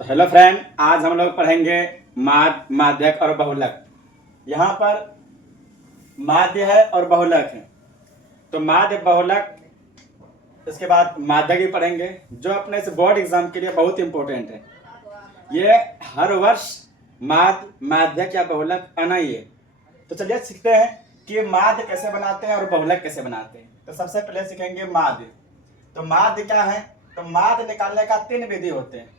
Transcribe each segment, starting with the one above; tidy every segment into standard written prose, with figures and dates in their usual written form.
तो hello friend, आज हम लोग पढ़ेंगे माध्य, माध्यक और बहुलक। यहाँ पर माध्य है और बहुलक है। तो माध्य, बहुलक, इसके बाद माध्यक भी पढ़ेंगे, जो अपने इस बोर्ड एग्जाम के लिए बहुत इंपॉर्टेंट है। ये हर वर्ष माध्य, माध्यक या बहुलक आना ही है। तो चलिए सीखते हैं कि माध्य कैसे बनाते हैं और बहुलक कैसे बनाते हैं। तो सबसे पहले सीखेंगे माध्य। तो माध्य क्या है? तो माध्य निकालने का 3 विधि होते हैं।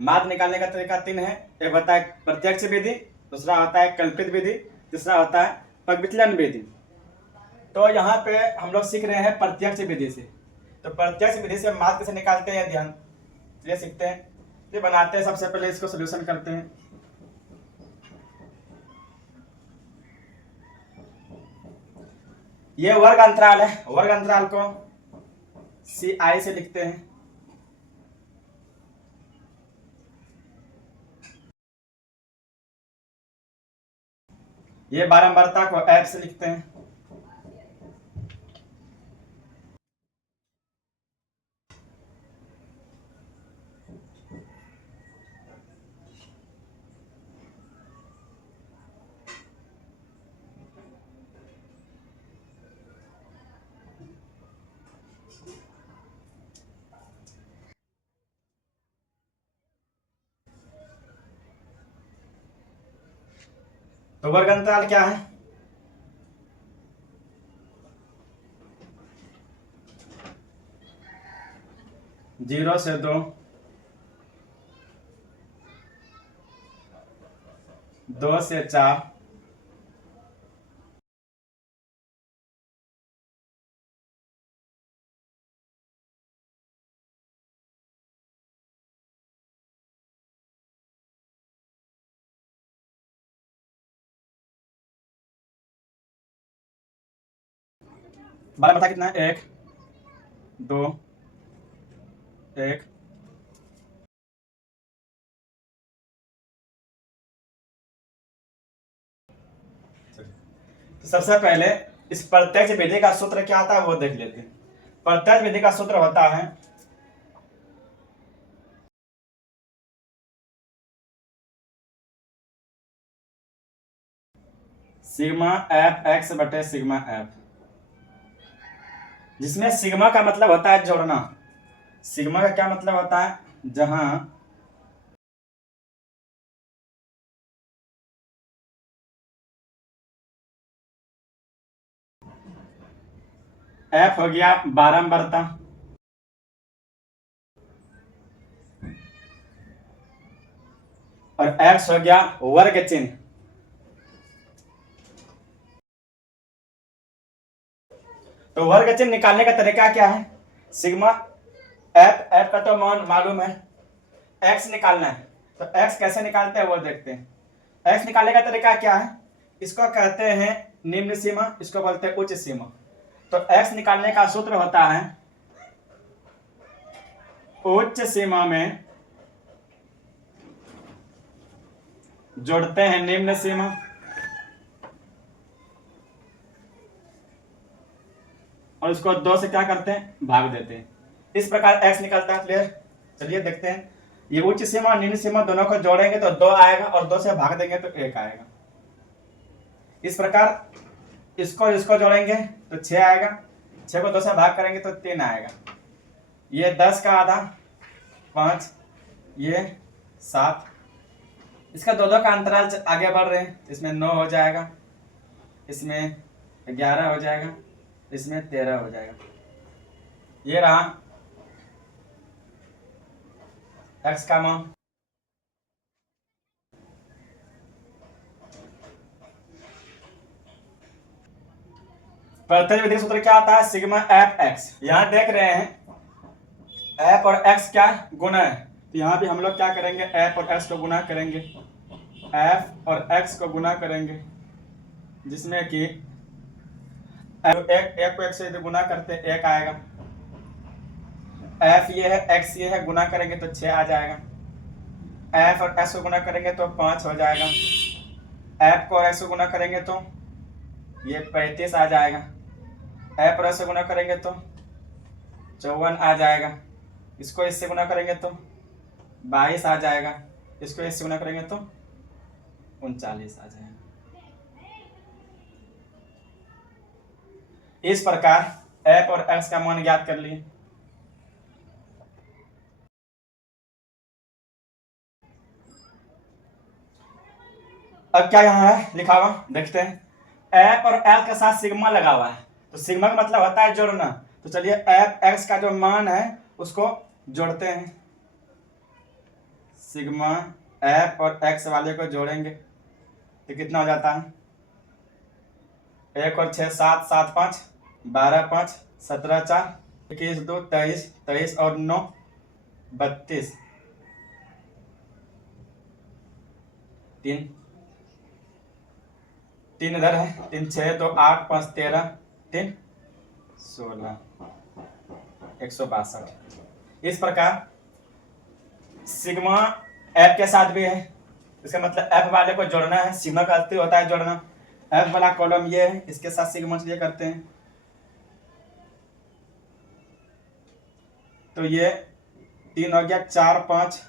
माध्य निकालने का तरीका 3 है। एक होता है प्रत्यक्ष विधि, दूसरा होता है कल्पित विधि, तीसरा होता है पगविचलन विधि। तो यहाँ पे हम लोग सीख रहे हैं प्रत्यक्ष विधि से। तो प्रत्यक्ष विधि से माध्य कैसे निकालते हैं, ध्यान चलिए सीखते हैं। ये बनाते हैं, सबसे पहले इसको सोल्यूशन करते हैं। ये वर्ग अंतराल है, वर्ग अंतराल को CI से लिखते हैं। ये बारंबारता को F से लिखते हैं। तो वर्ग अंतराल क्या है? जीरो से 2, 2 से 4, 12 बता कितना है? 1, 2, 1। तो सबसे पहले इस प्रत्यक्ष विधि का सूत्र क्या आता है वो देख लेते हैं। प्रत्यक्ष विधि का सूत्र होता है सिग्मा एफ एक्स बटे सिग्मा एफ, जिसमें सिग्मा का मतलब होता है जोड़ना। सिग्मा का क्या मतलब होता है? जहां एफ हो गया बारंबारता और एक्स हो गया वर्ग चिन्ह। तो वर्ग चिन्ह निकालने का तरीका क्या है? सिग्मा एफ, एफ का तो मान मालूम है, एक्स निकालना है। तो एक्स कैसे निकालते हैं वो देखते हैं। एक्स निकालने का तरीका क्या है? इसको कहते हैं निम्न सीमा, इसको बोलते हैं उच्च सीमा। तो एक्स निकालने का सूत्र होता है उच्च सीमा में जोड़ते हैं निम्न सीमा, और उसको 2 से क्या करते हैं? भाग देते हैं। इस प्रकार एक्स निकलता है। क्लियर? चलिए देखते हैं। ये उच्च सीमा और निम्न सीमा दोनों को जोड़ेंगे तो 2 आएगा और 2 से भाग देंगे तो 1 आएगा। इस प्रकार इसको जोड़ेंगे तो 6 आएगा, 6 को 2 से भाग करेंगे तो 3 आएगा। ये 10 का आधा 5, ये 7। इसका दो का अंतराल आगे बढ़ रहे हैं। इसमें 9 हो जाएगा, इसमें 11 हो जाएगा, इसमें 13 हो जाएगा। ये रहा एक्स का मान। प्रत्यक्ष विधि सूत्र क्या आता है? Sigma F x. यहां देख रहे हैं एफ और एक्स क्या गुना है, तो यहां भी हम लोग क्या करेंगे? एफ और एक्स को गुना करेंगे, एफ और एक्स को गुना करेंगे, जिसमें कि एक को एक से गुना करते 1 आएगा। एफ ये है, एक्स ये है, गुना करेंगे तो 6 आ जाएगा। एफ और एक्स को गुना करेंगे तो 5 हो जाएगा। एफ को और एक्स को गुना करेंगे तो ये 35 आ जाएगा। एफ और एक्स से गुना करेंगे तो 54 आ जाएगा। इसको इससे गुना करेंगे तो 22 आ जाएगा, इसको इससे गुना करेंगे तो 39 आ जाएगा। इस प्रकार f और x का मान ज्ञात कर लिए। अब क्या यहाँ है लिखा हुआ देखते हैं, f और l के साथ सिग्मा लगा हुआ है, तो सिग्मा का मतलब होता है जोड़ना। तो चलिए f x का जो मान है उसको जोड़ते हैं, सिग्मा f और x वाले को जोड़ेंगे तो कितना हो जाता है, 1 और 6 7 7 5 12 5 17 4 21 2 23 23 और 9 32 3 इधर है, 3 6 2 8 5 13 3 16 162। इस प्रकार सिग्मा एफ के साथ भी है, इसका मतलब एफ वाले को जोड़ना है, सिग्मा का अर्थ होता है जोड़ना। एफ वाला कॉलम ये है, इसके साथ सिग्मा ये करते हैं, तो ये 3 हो गया, 4 5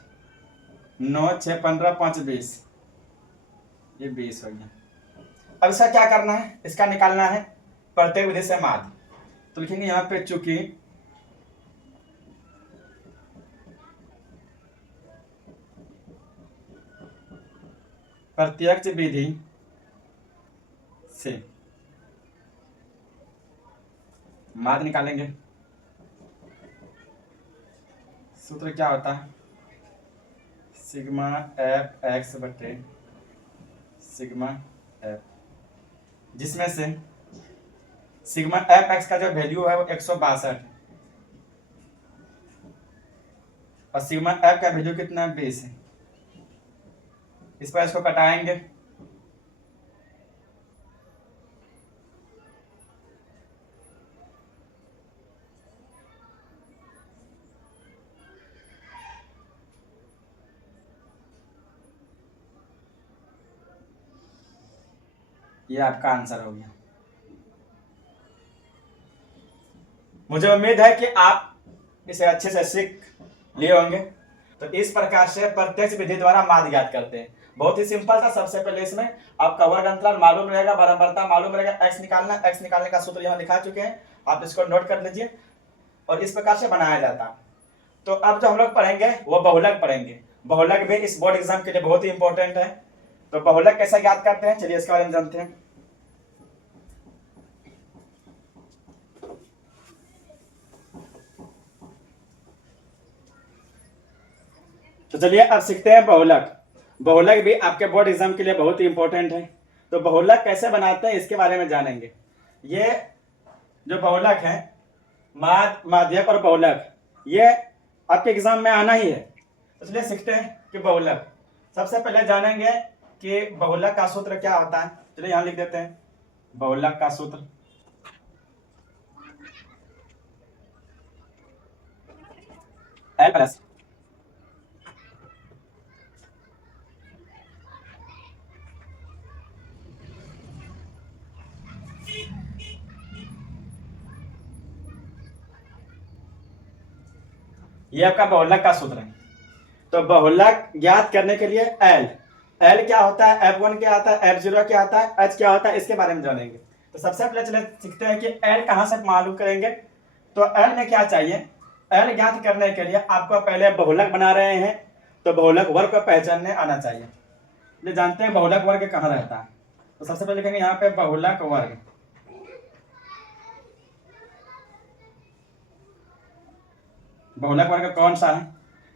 9 6 15 5 20, ये 20 हो गया। अब इसका क्या करना है, इसका निकालना है प्रत्येक विधि से माध्य। तो लिखेंगे यहाँ पे चूंकि प्रत्यक्ष विधि से माध्य निकालेंगे, सूत्र क्या होता है, सिग्मा एफ एक्स बटे सिग्मा एफ, जिसमें से सिग्मा एफ एक्स का जो वैल्यू है वो 162 है और सिग्मा एफ का वैल्यू कितना है, 20 है। इस पर इसको कटाएंगे, ये आपका आंसर हो गया। मुझे उम्मीद है कि आप इसे अच्छे से सीख लिए होंगे। तो इस प्रकार से प्रत्यक्ष विधि द्वारा माध्य ज्ञात करते हैं। बहुत ही सिंपल था। सबसे पहले इसमें आपका वर्ग अंतराल मालूम रहेगा, बराबरता मालूम रहेगा, एक्स निकालने का सूत्र यहाँ दिखा चुके हैं, आप इसको नोट कर लीजिए और इस प्रकार से बनाया जाता। तो अब जो हम लोग पढ़ेंगे वो बहुलक पढ़ेंगे। बहुलक भी इस बोर्ड एग्जाम के लिए बहुत ही इंपॉर्टेंट है। तो बहुलक कैसे ज्ञात करते हैं, चलिए इसके बारे में जानते हैं। तो चलिए अब सीखते हैं बहुलक। बहुलक भी आपके बोर्ड एग्जाम के लिए बहुत ही इंपॉर्टेंट है। तो बहुलक कैसे बनाते हैं इसके बारे में जानेंगे। ये जो बहुलक है, माध्यक और बहुलक, ये आपके एग्जाम में आना ही है। तो चलिए सीखते हैं कि बहुलक। सबसे पहले जानेंगे कि बहुलक का सूत्र क्या होता है। चलिए यहां लिख देते हैं बहुलक का सूत्र। L प्लस ये आपका बहुलक का सूत्र है। तो बहुलक ज्ञात करने के लिए एल क्या होता है, F1 क्या आता है, F0 क्या आता है, H क्या होता है, इसके बारे में जानेंगे। तो सबसे पहले चले सीखते हैं कि एल कहां से मालूम करेंगे। तो एल में क्या चाहिए, एल ज्ञात करने के लिए आपको पहले बहुलक बना रहे हैं तो बहुलक वर्ग को पहचानने आना चाहिए। ये जानते हैं बहुलक वर्ग कहाँ रहता है। तो सबसे पहले लिखेंगे यहाँ पे बहुलक वर्ग। बहुलक वर्ग कौन सा है,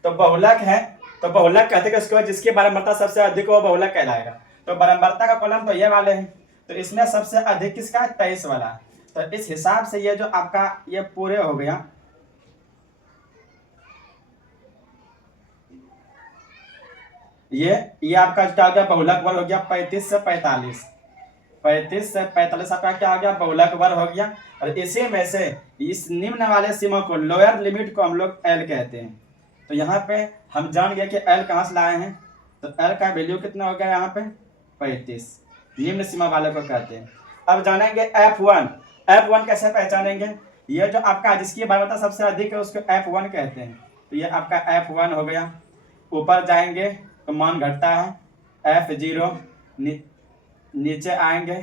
तो बहुलक है, तो बहुलक कहते हैं इसको जिसकी बारंबारता सबसे अधिक हो बहुलक कहलाएगा। तो बारंबारता का कॉलम तो ये वाले हैं, तो इसमें सबसे अधिक किसका है, 23 वाला। तो इस हिसाब से ये जो आपका ये पूरे हो गया, ये आपका क्या हो गया, बहुलक वर्ग हो गया 35 से 45। 35 से 45 आपका क्या हो गया, बहुलक वर्ग हो गया। और इसी में से इस निम्न वाले सीमा को, लोअर लिमिट को हम लोग एल कहते हैं। तो यहाँ पे हम जान गए कि एल कहाँ से लाए हैं। तो एल का वैल्यू कितना हो गया यहाँ पे 35, निम्न सीमा वाले को कहते हैं। अब जानेंगे F1। F1 कैसे पहचानेंगे, ये जो आपका जिसकी बारंबारता सबसे अधिक है उसको F1 कहते हैं। तो ये आपका F1 हो गया। ऊपर जाएंगे तो मान घटता है, F0 नीचे आएंगे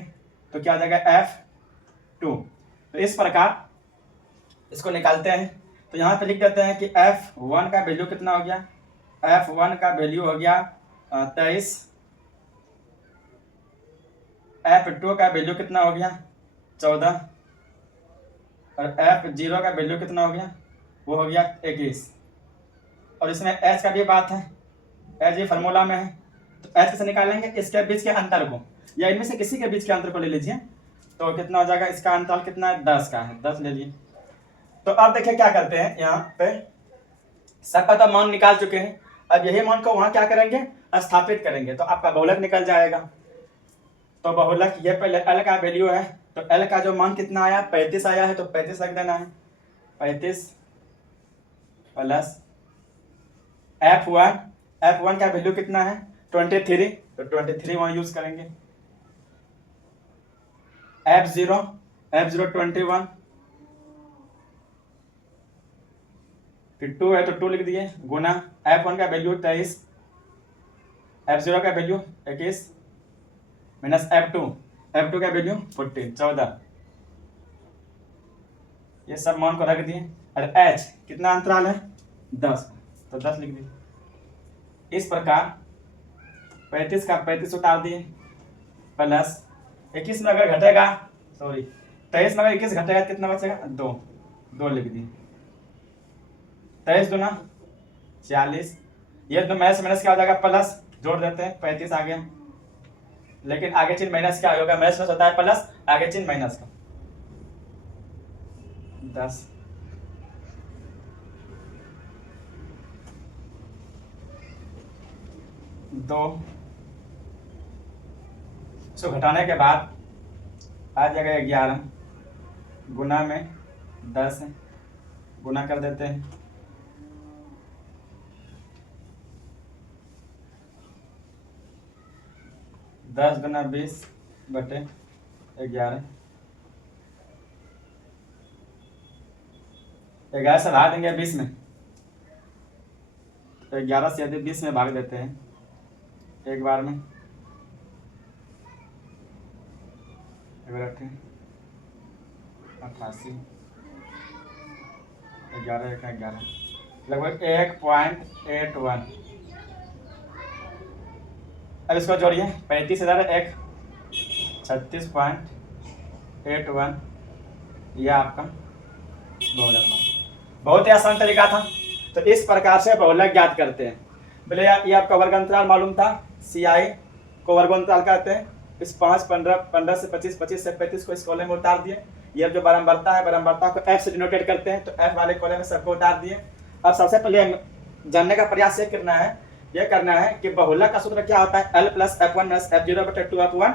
तो क्या हो जाएगा F2। तो इस प्रकार इसको निकालते हैं। तो यहाँ पे लिख देते हैं कि F1 का वैल्यू कितना हो गया, F1 का वैल्यू हो गया 23, F2 का वैल्यू कितना हो गया 14, और F0 का वैल्यू कितना हो गया, वो हो गया 21। और इसमें H का भी बात है, H ये फार्मूला में है, तो H कैसे निकालेंगे, इसके बीच के अंतर को या इनमें से किसी के बीच के अंतर को ले लीजिए। तो कितना हो जाएगा, इसका अंतर कितना है 10 का है, 10 ले लिए। तो अब देखिए क्या करते हैं, यहाँ पे सबका तो मान निकाल चुके हैं, अब यही मान को वहां क्या करेंगे, स्थापित करेंगे, तो आपका बहुलक निकल जाएगा। तो बहुलक ये पहले L का वैल्यू है, तो L का जो मान कितना आया 35 आया है, तो 35 रख देना है, 35 प्लस F1 का वैल्यू कितना है 23, तो 23 वहां यूज करेंगे। F0 21, फिर 2 है तो 2 लिख दिए, गुना F1 का वैल्यू 23, F0 का वैल्यू 21, माइनस F2 का वैल्यू 14। ये सब मान को रख दिए। और H कितना अंतराल है 10, तो 10 लिख दिए। इस प्रकार 35 का 35 उतार दिए, प्लस 21 में अगर घटेगा, सॉरी 23 में अगर 21 घटेगा कितना बचेगा 2 लिख दिए, 23 दूना 40, ये तो माइनस माइनस क्या हो जाएगा प्लस, जोड़ देते हैं 35 आ गया, लेकिन आगे चिन्ह माइनस क्या होगा, माइनस प्लस होता है प्लस, आगे चिन्ह माइनस का 10। दो इसको घटाने के बाद आ जाएगा 11, गुना में 10 है, गुना कर देते हैं, 10 गुना 20 बटे 11, 11 से भाग देंगे 20 में, तो 11 से यदि 20 में भाग देते हैं एक बार में, 88, 11 लगभग 1.81। अब इसको जोड़िए, 35,001 36.81, यह आपका बहुलक मान। बहुत ही आसान तरीका था। तो इस प्रकार से बहुलक ज्ञात करते हैं। बोले यार ये आपका वर्ग अंतराल मालूम था, CI को वर्ग अंतराल कहते हैं। इस 5, 15, 15 से 25, 25 से 35 को इस कॉलम में उतार दिए। ये जो बारंबारता है, बारंबारता को F से डिनोटेट करते हैं, तो F वाले कॉलम में सबको उतार दिए। अब सबसे पहले जानने का प्रयास ये करना है कि बहुलक का सूत्र क्या होता है, L plus F1 minus F0 बटे 2F1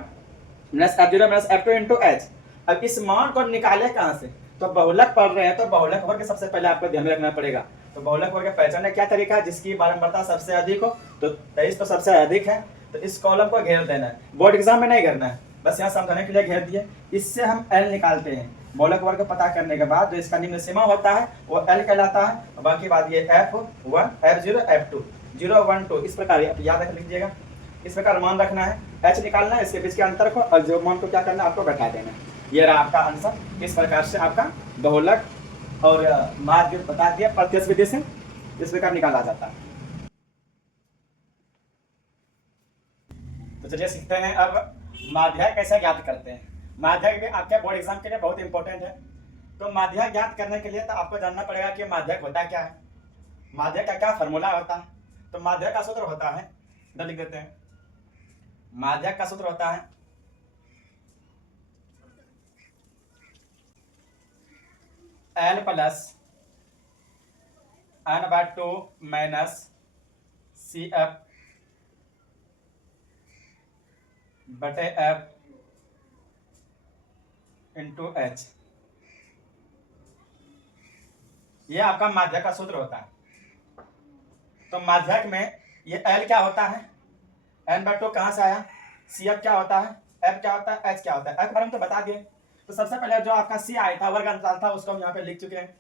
minus F0 minus F2 into H। अब इस मान को निकाले कहाँ से, तो बहुलक पढ़ रहे हैं तो बहुलक वर्ग सबसे पहले आपको ध्यान में रखना पड़ेगा। तो बहुलक वर्ग पहचानने क्या तरीका है, जिसकी बारंबारता सबसे अधिक हो, तो 23 तो सबसे अधिक है, तो इस कॉलम को घेर देना है। बोर्ड एग्जाम में नहीं करना है, बस यहाँ समझाने के लिए घेर दिए। इससे हम L निकालते हैं। बहुलक वर्ग पता करने के बाद जो इसका निम्न सीमा होता है वो L कहलाता है, और बाकी बात ये F1 F0 F2 0 1 2 इस प्रकार याद रख लीजिएगा। इस प्रकार मान रखना है, H निकालना है, इसके बीच के अंतर को, और जो मान को क्या करना है आपको घटा देना है। ये रहा आपका आंसर। इस प्रकार से आपका बहुलक और माध्य बता दिया, प्रत्यक्ष विधि से इस प्रकार निकाला जाता है। तो चलिए सीखते हैं अब माध्य कैसे ज्ञात करते हैं। माध्य आपके बोर्ड एग्जाम के लिए बहुत इंपॉर्टेंट है। तो माध्य ज्ञात करने के लिए तो आपको जानना पड़ेगा कि माध्य होता क्या है, माध्य का क्या फॉर्मूला होता है। तो माध्य का सूत्र होता है, इधर लिख देते हैं, माध्य का सूत्र होता है L plus n/2 minus CF बटे F इंटू H। यह आपका माध्यक का सूत्र होता है। तो माध्यक में ये L क्या होता है, n/2 कहाँ से आया, CF क्या होता है, F क्या होता है, H क्या होता है। F बारे में तो बता दिए। तो सबसे पहले जो आपका C आया था, वर्ग अंतराल था, उसको हम यहाँ पे लिख चुके हैं।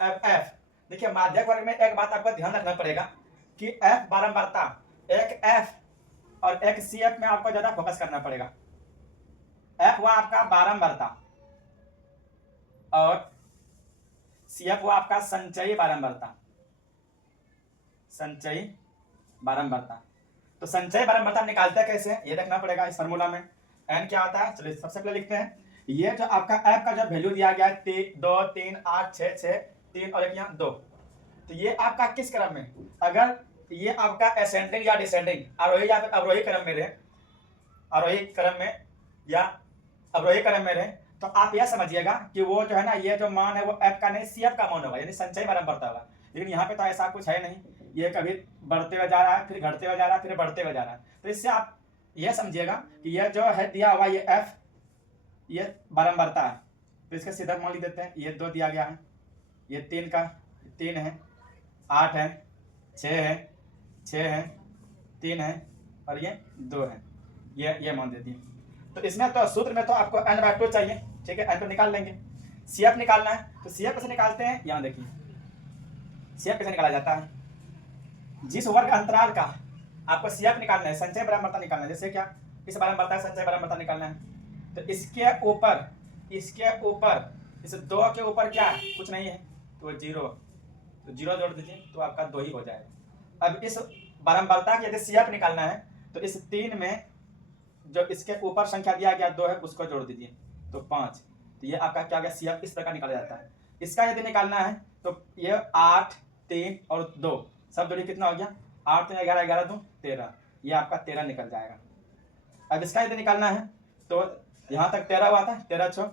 F देखिए माध्यक वर्ग में एक बात आपको ध्यान रखना पड़ेगा कि एफ बारंबारता, एक एफ और एक सी एफ में आपको ज्यादा फोकस करना पड़ेगा। एफ हुआ आपका बारंबारता और सी एफ हुआ आपका संचयी बारंबारता, संचयी बारंबारता। तो संचयी बारंबारता निकालते कैसे ये देखना पड़ेगा इस फार्मूला में। एन क्या होता है, चलिए सबसे पहले लिखते हैं। ये जो आपका एफ का जो वैल्यू दिया गया है 2 3 8 6 6 3 और एक यहाँ 2, तो ये आपका किस क्रम में, अगर ये आपका असेंडिंग या डिसेंडिंग, आरोही या फिर अवरोही क्रम में रहे, आरोही क्रम में या अवरोही क्रम में रहे, तो आप यह समझिएगा कि वो जो है ना, ये जो मान है वो एफ का नहीं सी एफ का मान होगा, यानी संचयी बारंबारता होगा। लेकिन यहाँ पे तो ऐसा कुछ है नहीं, ये कभी बढ़ते हुए जा रहा है, फिर घटते हुए जा रहा है, फिर बढ़ते हुए जा रहा है। तो इससे आप यह समझिएगा कि यह जो है दिया हुआ ये एफ, ये बारंबारता है, तो इसका सीधा मान लिख देते हैं। ये 2 दिया गया है, ये 3 का 3 है, 8 है, 6 है, 6 है, 3 है और ये 2 है, ये मान देती है। तो इसमें तो सूत्र में तो आपको n/2 चाहिए, ठीक है, n तो निकाल लेंगे। सी एफ निकालना है, तो सी एफ कैसे निकालते हैं, यहाँ देखिए सी एफ कैसे निकाला जाता है। जिस वर्ग अंतराल का आपको सी एफ निकालना है, संचय बारंबारता निकालना है, जैसे क्या इस बारंबारता संचय बारंबारता निकालना है, तो इसके ऊपर इस 2 के ऊपर क्या है, कुछ नहीं है, तो 0, तो 0 जोड़ दीजिए तो आपका 2 ही हो जाएगा। अब इस बारंबारता की यदि सी एफ निकालना है, तो इस 3 में जो इसके ऊपर संख्या दिया गया 2 है उसको जोड़ दीजिए तो 5, तो ये आपका क्या गया सी एफ, इस प्रकार निकाला जाता है। इसका यदि निकालना है तो ये 8 3 और 2 सब जोड़िए, कितना हो गया 8 3 11 11 2 13, ये आपका 13 निकल जाएगा। अब इसका यदि निकालना है तो यहाँ तक 13 हुआ था, 13 6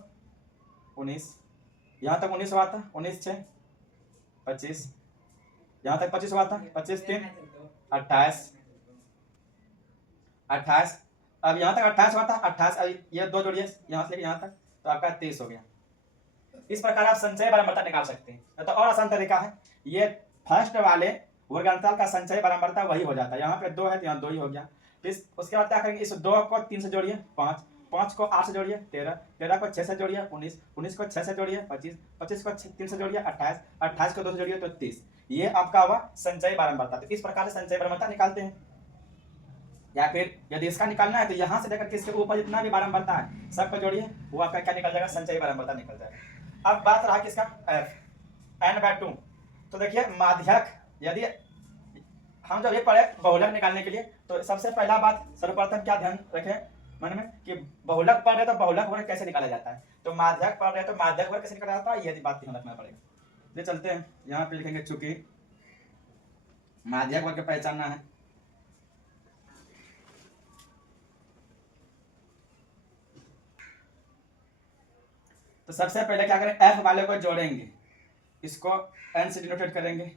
19, यहाँ तक 19 हुआ था, 19 6 25, यहाँ तक 25 हुआ था, 25 3 28 28, अब यहाँ तक 28 हुआ था, 28 ये 2 जोड़िए यहाँ से लेकर यहाँ तक, तो आपका 23 हो गया। इस प्रकार आप संचय बारंबारता निकाल सकते हैं। तो और आसान तरीका है, ये फर्स्ट वाले वर्गांतराल का संचय बारंबारता वही हो जाता है, यहाँ पे 2 है तो यहाँ 2 ही हो गया। फिर उसके बाद क्या करेंगे, इस 2 को 3 से जोड़िए 5, 5 को 8 से जोड़िए 13, 13 को 6 से जोड़िए 19, 19 को 6 से जोड़िए 25, 25 को 3 से जोड़िए 28, 28 को 2 से जोड़िए तो 30, ये आपका हुआ संचय बारंबारता। तो इस प्रकार से संचय बारंबारता निकालते हैं। या फिर यदि इसका निकालना है तो यहाँ से लेकर के इसके ऊपर जितना भी बारंबारता है सबको जोड़िए, वो आपका क्या निकल जाएगा, संचयी बारंबारता निकल जाएगा। अब बात रहा किसका, एफ n/2। तो देखिए माध्यक, यदि हम जब ये पढ़े बहुलक निकालने के लिए, तो सबसे पहला बात सर्वप्रथम क्या ध्यान रखें मन में कि बहुलक पढ़ रहे तो बहुलक वर्ग कैसे निकाला जाता है, तो माध्यक पढ़ रहे तो माध्यक वर्ग कैसे निकाला जाता है, यदि बात ध्यान रखना पड़ेगा। ये चलते हैं, यहाँ पे लिखेंगे चूंकि माध्यक वर्ग पहचानना है, तो सबसे पहले क्या करें, एफ वाले को जोड़ेंगे, इसको n से डिनोटेट करेंगे।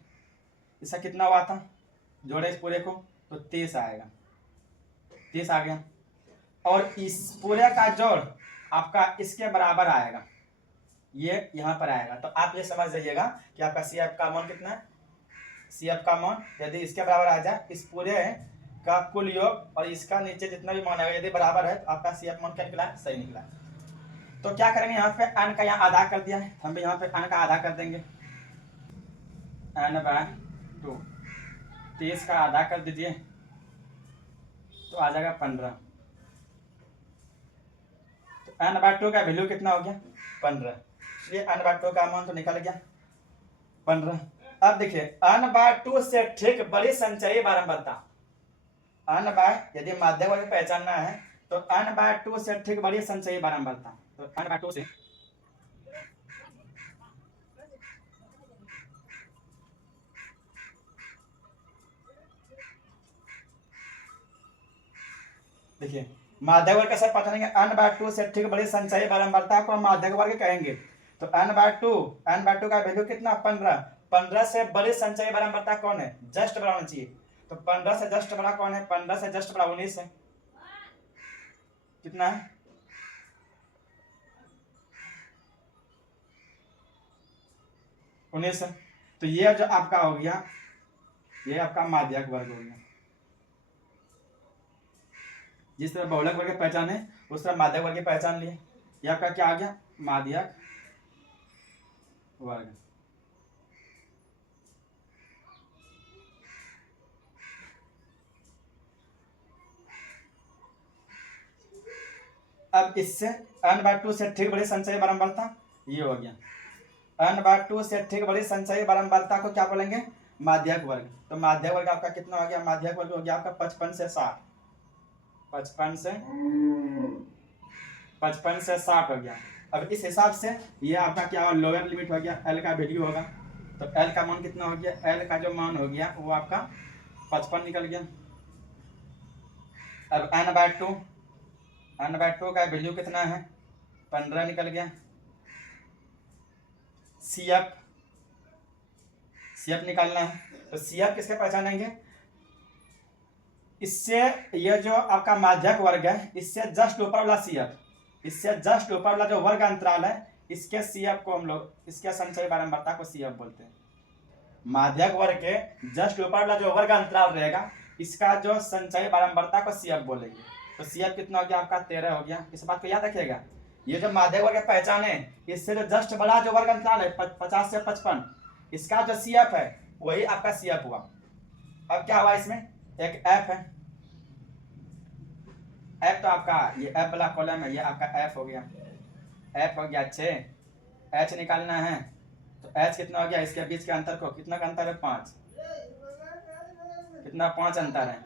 इसका कितना हुआ था, जोड़े इस पूरे को तो 30 आएगा, 30 आ गया। और इस पूरे का जोड़ आपका इसके बराबर आएगा, ये यहाँ पर आएगा। तो आप ये समझ जाइएगा कि आपका सी एफ का मान कितना है, सी एफ का मान यदि इसके बराबर आ जाए, इस पूरे का कुल योग और इसका नीचे जितना भी मान आएगा यदि बराबर है, तो आपका सी एफ मान क्या निकला है, सही निकला। तो क्या करेंगे, यहाँ पे n का यहाँ आधा कर दिया है, हम भी यहाँ पे n का आधा कर देंगे, n/2, 30 का आधा कर दीजिए तो आ जाएगा 15। तो n/2 का वैल्यू कितना हो गया, 15, इसलिए n/2 का मान तो निकल गया 15। अब देखिए n/2 से ठीक बड़ी संचयी बारंबारता, यदि माध्यक वर्ग पहचानना है तो n/2 से ठीक बड़ी संचयी बारंबारता, तो n/2 से देखिए माध्यक वर्ग कैसे पहचानेंगे, n/2 से ठीक बड़ी संचयी बारंबारता को माध्यक वर्ग कहेंगे। तो n/2 का वैल्यू कितना, 15, 15 से बड़ी संचयी बारंबारता कौन है, जस्ट बड़ा होना चाहिए, तो 15 से जस्ट बड़ा कौन है, 15 से जस्ट बड़ा 19 है, कितना है 19 है। तो ये जो आपका हो गया, ये आपका माध्यक वर्ग हो गया। जिस तरह बहुलक वर्ग की पहचान है उस तरह माध्यक वर्ग की पहचान लिए, ये आपका क्या आ गया, माध्यक वर्ग। अब इससे n/2 से ठीक बड़ी संचयी बारंबारता ये हो गया। n/2 से ठीक बड़ी संचयी बारंबारता को क्या बोलेंगे? माध्यक वर्ग। तो माध्यक वर्ग आपका कितना हो गया? माध्यक वर्ग हो गया आपका 55 से 60, 55 से 60 हो गया। अब इस हिसाब से ये आपका क्या हुआ? लोअर लिमिट हो गया, एल का वैल्यू होगा। तो एल का मान कितना हो गया? एल का जो मान हो गया वो आपका 55 निकल गया। अब n/2 का वैल्यू कितना है? 15 निकल गया। CF निकालना है। तो CF किसके पहचानेंगे? इससे ये जो आपका माध्यक वर्ग है इससे जस्ट ऊपर वाला CF, इससे जस्ट ऊपर वाला जो वर्ग अंतराल है इसके CF को हम लोग, इसके संचयी बारंबारता को CF बोलते हैं। माध्यक वर्ग के जस्ट ऊपर वाला जो वर्ग अंतराल रहेगा इसका जो संचयी बारंबारता को CF बोलेंगे। तो CF कितना हो गया आपका? 13 हो गया। इस बात को याद रखिएगा। ये जो माध्यक वर्ग पहचान है इससे जो जस्ट बड़ा जो वर्ग अंतराल है 50 से 55, इसका जो CF है वही आपका CF हुआ। अब क्या हुआ? इसमें एक F है। F तो आपका ये F वाला कॉलम है, ये आपका F हो गया। F हो गया 6। H निकालना है तो H कितना हो गया? इसके बीच के अंतर को, कितना का अंतर है? 5। कितना? 5 अंतर है,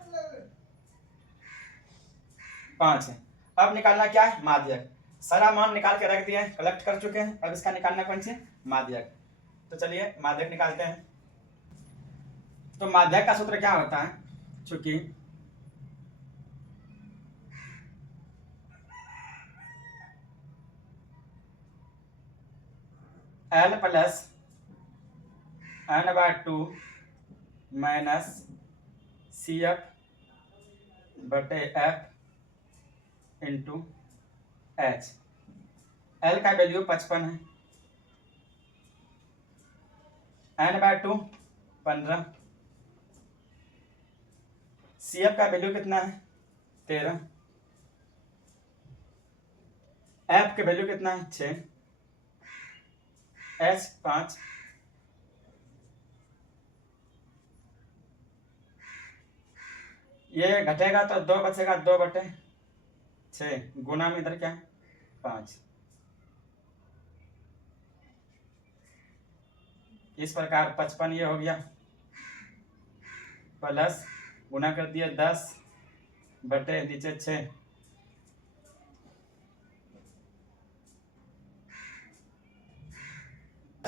5 है। अब निकालना क्या है? माध्यक। सारा मान निकाल के रख दिए, कलेक्ट कर चुके हैं। अब इसका निकालना कौन सी? माध्यक। तो चलिए माध्यक निकालते हैं। तो माध्यक का सूत्र क्या होता है? चूंकि L plus n/2 minus CF बटे F इंटू H। L का वैल्यू 55 है, n/2 15, CF का वैल्यू कितना है? 13, F के वैल्यू कितना है? 6, H 5। ये घटेगा तो 2 बचेगा, 2/6 गुना में इधर क्या है? 5। इस प्रकार 55 ये हो गया, प्लस गुना कर दिया 10 बटे नीचे 6,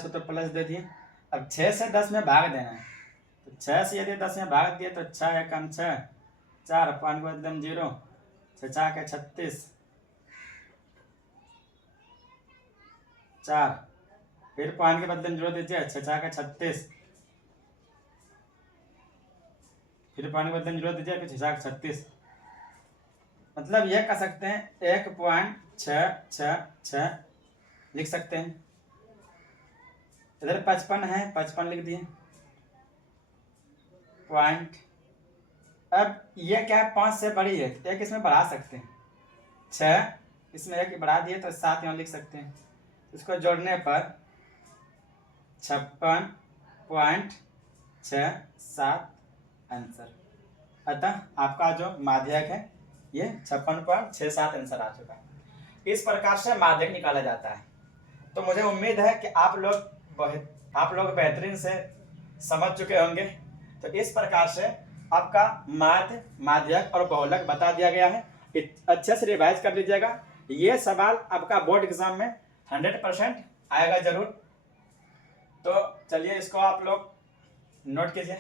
तो प्लस दे दिए। अब 6 से 10 में भाग देना है। तो 6 से यदि 10 में भाग दिए तो 6 एकम 6, 4 5 को एकदम 0, 6 4 के 36, 4 फिर 5 के बदले 0 दीजिए, 6 4 के 36, फिर 5 के बदले 0 दीजिए, फिर 6 4 के 36। मतलब यह कह सकते हैं 1.666 लिख सकते हैं। इधर 55 है, 55 लिख दिए पॉइंट। अब ये क्या है? 5 से बड़ी है, एक इसमें बढ़ा सकते हैं, 6 इसमें एक बढ़ा दिए तो 7 यहाँ लिख सकते हैं। इसको जोड़ने पर 56.67 आंसर। अतः आपका जो माध्यक है ये 56.67 आंसर आ चुका है। इस प्रकार से माध्यक निकाला जाता है। तो मुझे उम्मीद है कि आप लोग बेहतरीन से समझ चुके होंगे। तो इस प्रकार से आपका माध्य, माध्यक और बहुलक बता दिया गया है। अच्छे से रिवाइज कर लीजिएगा। ये सवाल आपका बोर्ड एग्जाम में 100% आएगा जरूर। तो चलिए इसको आप लोग नोट कीजिए।